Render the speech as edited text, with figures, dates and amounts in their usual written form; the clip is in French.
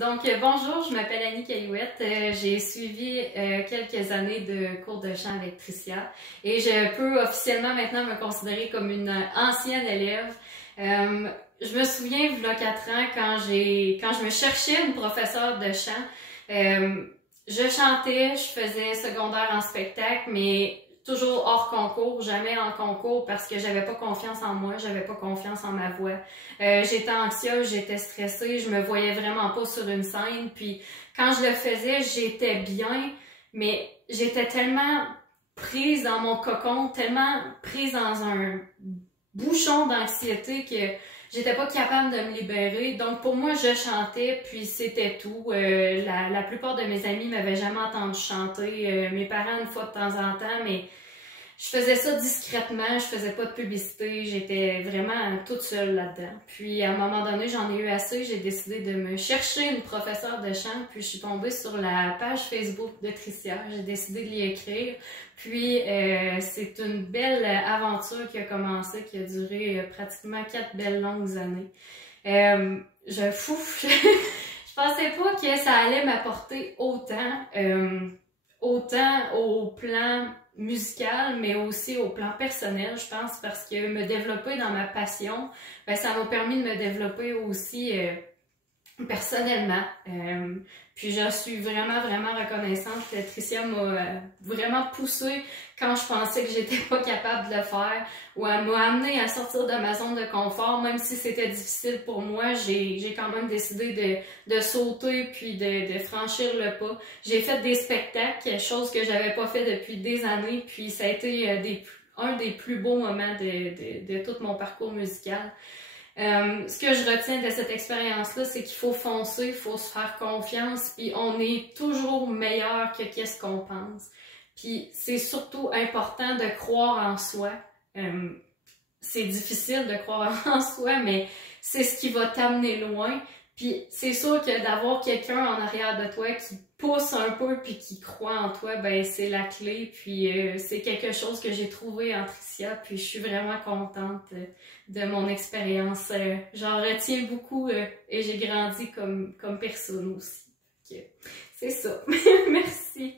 Bonjour, je m'appelle Annie Caillouette. J'ai suivi quelques années de cours de chant avec Tricia et je peux officiellement maintenant me considérer comme une ancienne élève. Je me souviens, il y a 4 ans, quand je me cherchais une professeure de chant, je chantais, je faisais secondaire en spectacle, mais toujours hors concours, jamais en concours parce que j'avais pas confiance en moi, j'avais pas confiance en ma voix. J'étais anxieuse, j'étais stressée, je me voyais vraiment pas sur une scène. Puis quand je le faisais, j'étais bien, mais j'étais tellement prise dans mon cocon, tellement prise dans un bouchon d'anxiété que j'étais pas capable de me libérer. Donc pour moi, je chantais, puis c'était tout. La plupart de mes amis m'avaient jamais entendu chanter. Mes parents une fois de temps en temps, mais je faisais ça discrètement, je faisais pas de publicité, j'étais vraiment toute seule là-dedans. Puis à un moment donné, j'en ai eu assez, j'ai décidé de me chercher une professeure de chant, puis je suis tombée sur la page Facebook de Tricia, j'ai décidé de lui écrire. Puis c'est une belle aventure qui a commencé, qui a duré pratiquement 4 belles longues années. Je pensais pas que ça allait m'apporter autant au plan musical, mais aussi au plan personnel, je pense, parce que me développer dans ma passion, ben, ça m'a permis de me développer aussi personnellement. Puis je suis vraiment, vraiment reconnaissante que Tricia m'a vraiment poussée quand je pensais que j'étais pas capable de le faire, ou elle m'a amenée à sortir de ma zone de confort, même si c'était difficile pour moi, j'ai quand même décidé de sauter puis de franchir le pas. J'ai fait des spectacles, chose que j'avais pas fait depuis des années, puis ça a été un des plus beaux moments de tout mon parcours musical. Ce que je retiens de cette expérience-là, c'est qu'il faut foncer, il faut se faire confiance, puis on est toujours meilleur que qu'est-ce qu'on pense. Puis c'est surtout important de croire en soi. C'est difficile de croire en soi, mais c'est ce qui va t'amener loin. Puis c'est sûr que d'avoir quelqu'un en arrière de toi qui pousse un peu puis qui croit en toi, ben c'est la clé. Puis c'est quelque chose que j'ai trouvé en Tricia, puis je suis vraiment contente de mon expérience. J'en retiens beaucoup et j'ai grandi comme personne aussi. C'est ça. Merci.